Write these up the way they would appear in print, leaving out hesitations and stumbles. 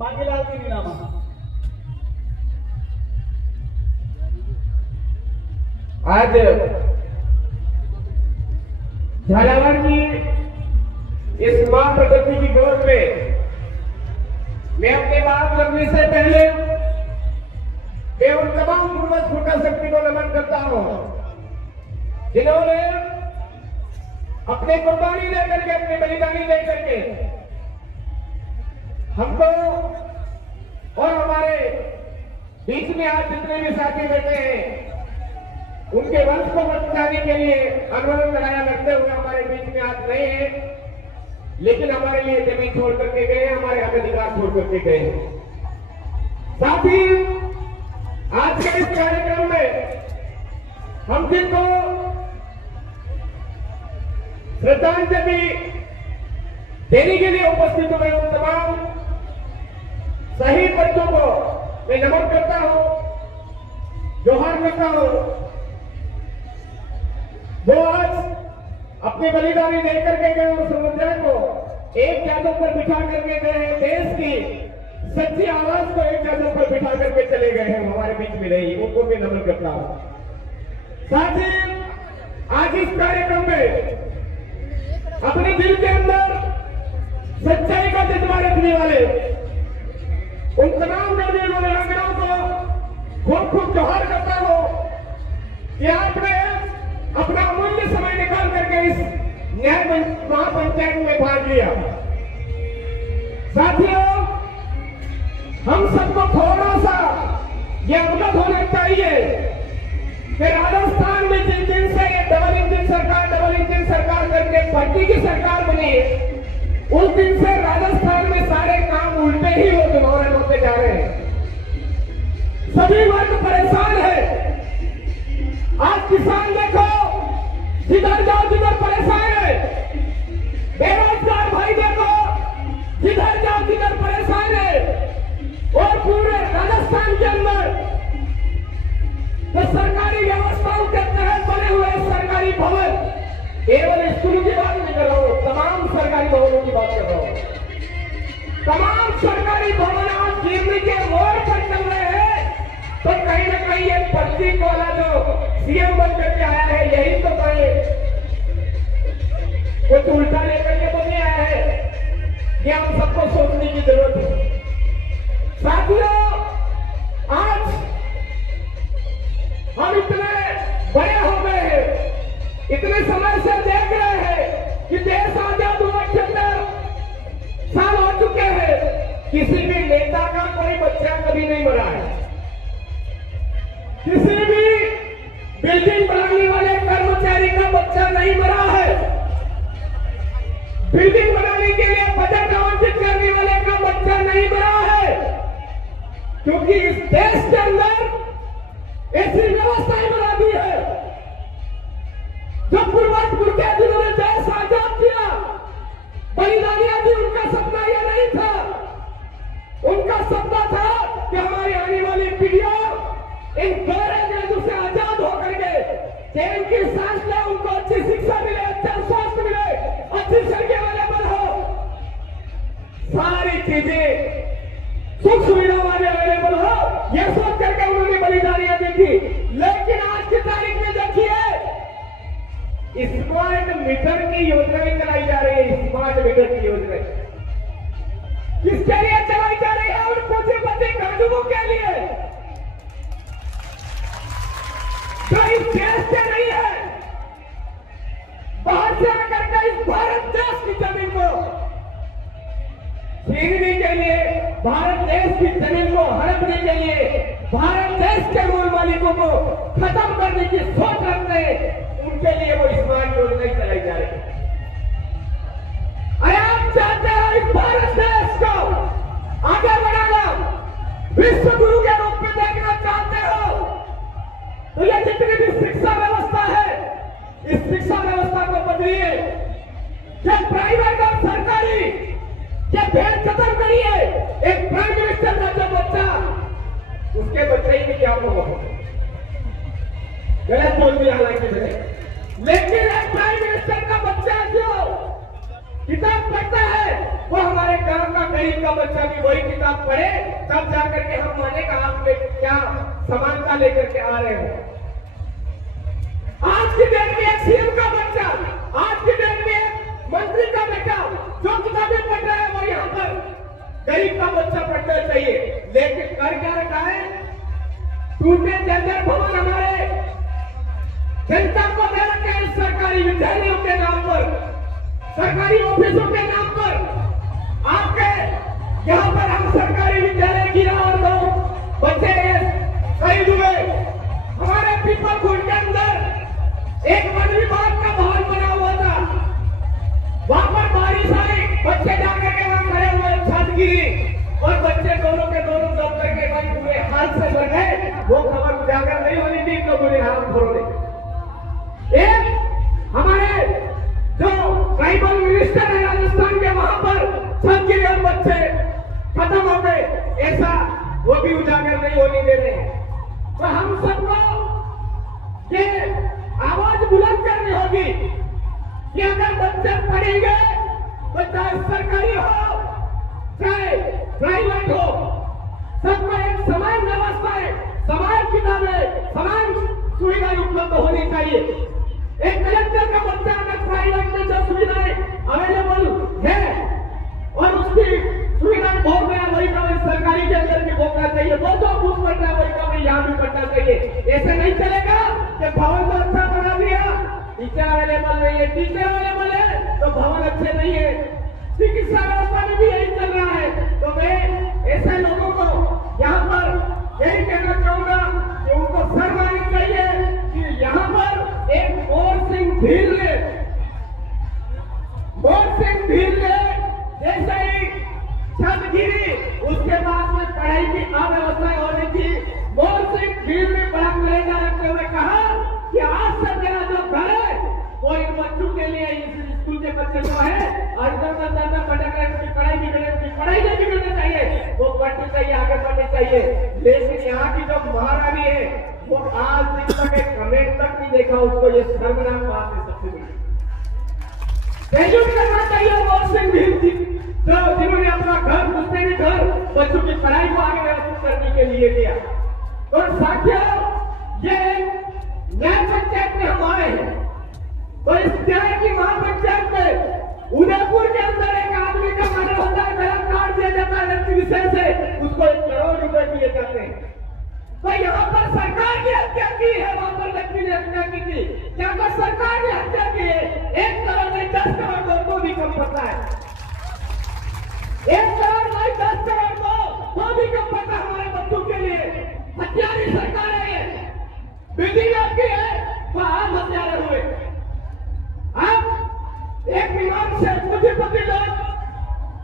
मांगेलाल की नीलामा। आज झालावाड़ की इस मां प्रगति की गोद में मैं अपने बात करने से पहले मैं उन तमाम पूर्वज फुटका शक्ति को नमन करता हूं जिन्होंने अपने कुर्बानी दे करके, अपने बलिदानी दे करके हमको और हमारे बीच में आज जितने भी साथी बैठे हैं उनके वंश को बचाने के लिए आंदोलन लड़ाया करते हुए हमारे बीच में आज नहीं है, लेकिन हमारे लिए जमीन छोड़ करके गए, हमारे हक अधिकार छोड़ करके गए। साथ ही आज के इस कार्यक्रम में हम जिनको श्रद्धांजलि देने के लिए उपस्थित हुए उन तमाम शहीद बच्चों को मैं नमन करता हूं, जोहार करता हूं। वो आज अपनी बलिदानी दे करके गए और समुद्र को एक चादर पर बिठा करके गए हैं, देश की सच्ची आवाज को एक चादर पर बिठा करके चले गए हैं, हमारे बीच में रही, उनको मैं नमन करता हूं। साथ ही आज इस कार्यक्रम में अपने दिल के अंदर सच्चाई का जज्बा रखने वाले उन तमाम नागरिकों को खूब खूब जोहार करता हूं कि आपने अपना अमूल्य समय निकाल करके इस न्याय महापंचायत में भाग लिया। साथियों, हम सबको थोड़ा सा यह अवगत होना चाहिए कि राजस्थान में जिस दिन से ये डबल इंजन सरकार करके पार्टी की सरकार बनी उस दिन से राजस्थान में सारे काम उल्टे ही होते जा रहे हैं। सभी वर्ग परेशान है। आज किसान देखो जिधर जाओ जिधर परेशान है, बेरोजगार भाई देखो जिधर जाओ जिधर परेशान है, और पूरे राजस्थान के अंदर तो सरकारी व्यवस्थाओं के तहत बने हुए सरकारी भवन, केवल स्कूलों की बात नहीं कर रहा हूं, तमाम सरकारी भवनों की बात कर रहा हूं। तमाम सरकारी भवन आज गिरने के मोड़ पर चल रहे हैं, तो कहीं ना कहीं ये प्रतीक वाला जो सीएम बनकर के आया है यही तो कहे कुछ उल्टा लेकर के तो नहीं आया है, ये हम सबको सोचने की जरूरत है। साथियों, आज हम इतने बड़े हो गए हैं, इतने समय से देख रहे हैं कि देश आजाद हुआ 76 साल हो चुके हैं, किसी भी नेता का कोई बच्चा कभी नहीं मरा है, किसी भी बिल्डिंग बनाने वाले कर्मचारी का बच्चा नहीं मरा है, बिल्डिंग बनाने के लिए बजट आवंटित करने वाले का बच्चा नहीं मरा है, क्योंकि इस देश के अंदर ऐसी व्यवस्थाएं बना दी है। जो पूर्वज के जिन्होंने देश आजाद किया, बलिदानियां दी, उनका सपना यह नहीं था, उनका सपना था कि हमारी आने वाली पीढ़ियां इन गहरे अंग्रेजों से आजाद होकर के चैन की सांस ले, उनको अच्छी शिक्षा मिले, अच्छा स्वास्थ्य मिले, अच्छी सड़कें अवेलेबल हो, सारी चीजें सुख सुविधा वाले अवेलेबल हो, यह सोच करके उन्होंने बलिदानियां दी थी। लेकिन आज की तारीख में देखिए स्मार्ट मीटर की योजनाएं चलाई जा रही है। स्मार्ट मीटर की योजना किसके लिए चलाई जा रही है? और पूंजीपति कानूनों के लिए जो इस देश से नहीं है, बाहर से आकर के इस भारत देश की जमीन को छीनने के लिए, भारत देश की जमीन को हड़पने के लिए, भारत देश के मूल मालिकों को खत्म करने की सोच रखते हैं, उनके लिए वो स्मार्ट योजनाएं चलाई जा रही है। अरे आप चाहते हो इस भारत देश को आगे बढ़ाना, विश्व गुरु के रूप में देखना चाहते हो, तो ये जितनी भी शिक्षा व्यवस्था है, इस शिक्षा व्यवस्था को बदलिए। जब प्राइवेट और सरकारी ये भेद खत्म करिए। एक प्राइम मिनिस्टर का जो बच्चा, उसके बच्चे ही क्या होगा, गलत बोल दिया हालांकि, लेकिन एक प्राइम मिनिस्टर का बच्चा जो किताब पढ़ता है वो हमारे गांव का गरीब का बच्चा भी वही किताब पढ़े, तब जाकर के हम माने का आप में क्या समानता लेकर के आ रहे हो। आज की डेट में एक सीएम का बच्चा, आज की डेट में मंत्री का बेटा जो किताबें पढ़ रहा है वो यहाँ पर गरीब का बच्चा पढ़ना चाहिए, लेकिन कर क्या रखा है? टूटे जर्जर भवन हमारे जनता को दे रखे हैं सरकारी विद्यालयों के नाम पर, सरकारी ऑफिसों के नाम पर। आपके यहाँ पर हम सरकारी विद्यालय गिरा और दो बच्चे शहीद हुए। हमारे पीपलखुर्द के अंदर एक वन विभाग का भवन बना हुआ था, वहां पर बारिश आई, बच्चे जाकर के वहां खड़े हुए, छत गिरी और बच्चे दोनों के दोनों दफ्तर के भाई पूरे हाथ से भर गए। वो खबर उजागर नहीं होनी थी तो बुरे हाथ भरोगे। एक हमारे जो ट्राइबल मिनिस्टर है राजस्थान के, वहां पर छत गिरी और बच्चे खत्म हो गए, ऐसा वो भी उजागर नहीं होने दे रहे हैं। तो हम सबको ये आवाज बुलंद करनी होगी कि अगर बच्चे पढ़ेंगे तो चाहे सरकारी हो चाहे प्राइवेट हो, सबको एक समान व्यवस्थाएं, समान किताबें, समान सुविधाएं उपलब्ध होनी चाहिए। एक कलेक्टर का बच्चा अगर प्राइवेट में जो सुविधाएं अवेलेबल है और उसकी सुविधाएं भोग रहा है, वही का सरकारी के अंदर भी भोगना चाहिए। वो जो कुछ पढ़ रहा है वही का यहाँ भी पढ़ना चाहिए। ऐसे नहीं चलेगा कि भवन तो अच्छा बना दिया, टीचर अवेलेबल नहीं है, टीचर अवेलेबल है तो भवन अच्छे नहीं है। चिकित्सा व्यवस्था में भी यही चल रहा है। तो मैं ऐसे लोगों को यहाँ पर यही कहना चाहूंगा कि उनको शर्म आनी चाहिए कि यहाँ पर एक मोर सिंह भील जैसे ही छत गिरी उसके बाद में पढ़ाई की अव्यवस्था होने की। मोर सिंह भील ने बड़ा कलेजा रखते हुए कहा कि आज से मेरा जो घर है वो इन बच्चों के लिए, इस स्कूल के बच्चे जो है ज्यादा पढ़ाई नहीं बिगड़नी चाहिए, वो पढ़नी चाहिए, आगे बढ़नी चाहिए। लेकिन यहाँ की जो महारानी है वो आज दिन तक एक कमेंट तक नहीं देखा उसको, ये शर्मनाक बात है। सबसे बड़ी करना चाहिए मोर सिंह भील जी जिन्होंने अपना घर, दूसरे भी घर बच्चों की पढ़ाई को आगे व्यवस्थित करने के लिए दिया। और साथियों, ये न्याय पंचायत में हम आए हैं, तो इस न्याय की महापंचायत में उदयपुर के अंदर एक आदमी का मर्डर होता है, गलत कार्ड दिया जाता है व्यक्ति विशेष से, उसको 1 करोड़ रुपए दिए जाते हैं। तो यहाँ पर सरकार ने हत्या की है, वहां पर व्यक्ति ने हत्या की थी, यहाँ पर सरकार ने हत्या की है। 1 करोड़ में 10 करोड़ को भी कम पड़ता है, 1 करोड़ में 10 करोड़ को भी कम पड़ता है हमारे बच्चों के लिए। हत्यारी सरकार है ये, बिल्डिंग आपकी है तो आप हत्यारे हुए। आप एक विमान से कोटिपति लोग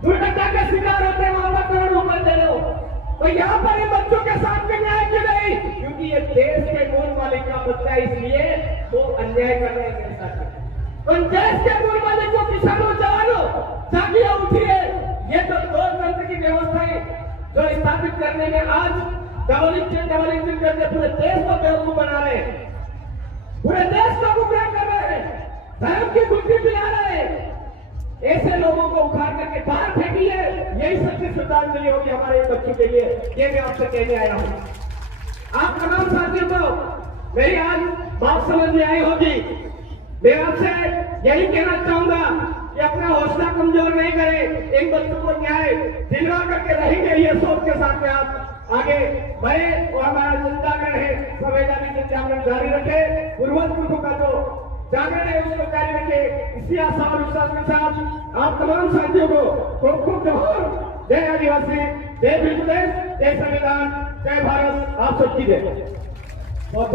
दुर्घटना के शिकार होते हैं, वहां पर करोड़ रुपए दे रहे हो, तो यहाँ पर इन बच्चों के साथ में न्याय क्यों नहीं? क्योंकि ये देश के मूल मालिक का बच्चा है, इसलिए वो अन्याय कर रहे हैं मेरे साथ। तो देश के मूल मालिक को किसानों जवानों जागिए, उठिए। ये तो लोकतंत्र की व्यवस्थाएं जो स्थापित करने में आज डबल इंजन करके पूरे देश को बेवकूफ बना रहे हैं, पूरे देश को गुमराह कर रहे हैं, धर्म की बुद्धि पिला रहे हैं। ऐसे लोगों को उखाड़ करके बाहर फेंकिए, यही सबसे श्रद्धांजलि होगी हमारे बच्चों के लिए। ये मैं आपसे कहने आया हूँ। आप तमाम साथियों को मेरी आज बात समझ में आई होगी। मैं आपसे यही कहना चाहूंगा कि अपना हौसला कमजोर नहीं करें, इन बच्चों को न्याय दिलवा करके रहेंगे, ये सोच के साथ में आप आगे बढ़े और हमारा जनजागरण है, संवैधानिक जागरण जारी रखे, पूर्वजों का जो जागरण है उसको जारी रखे। इसी आशा और विश्वास के साथ आप तमाम साथियों को खूब खूब जोहार। जय आदिवासी, जय भील प्रदेश, जय संविधान, जय भारत, आप सबकी जय।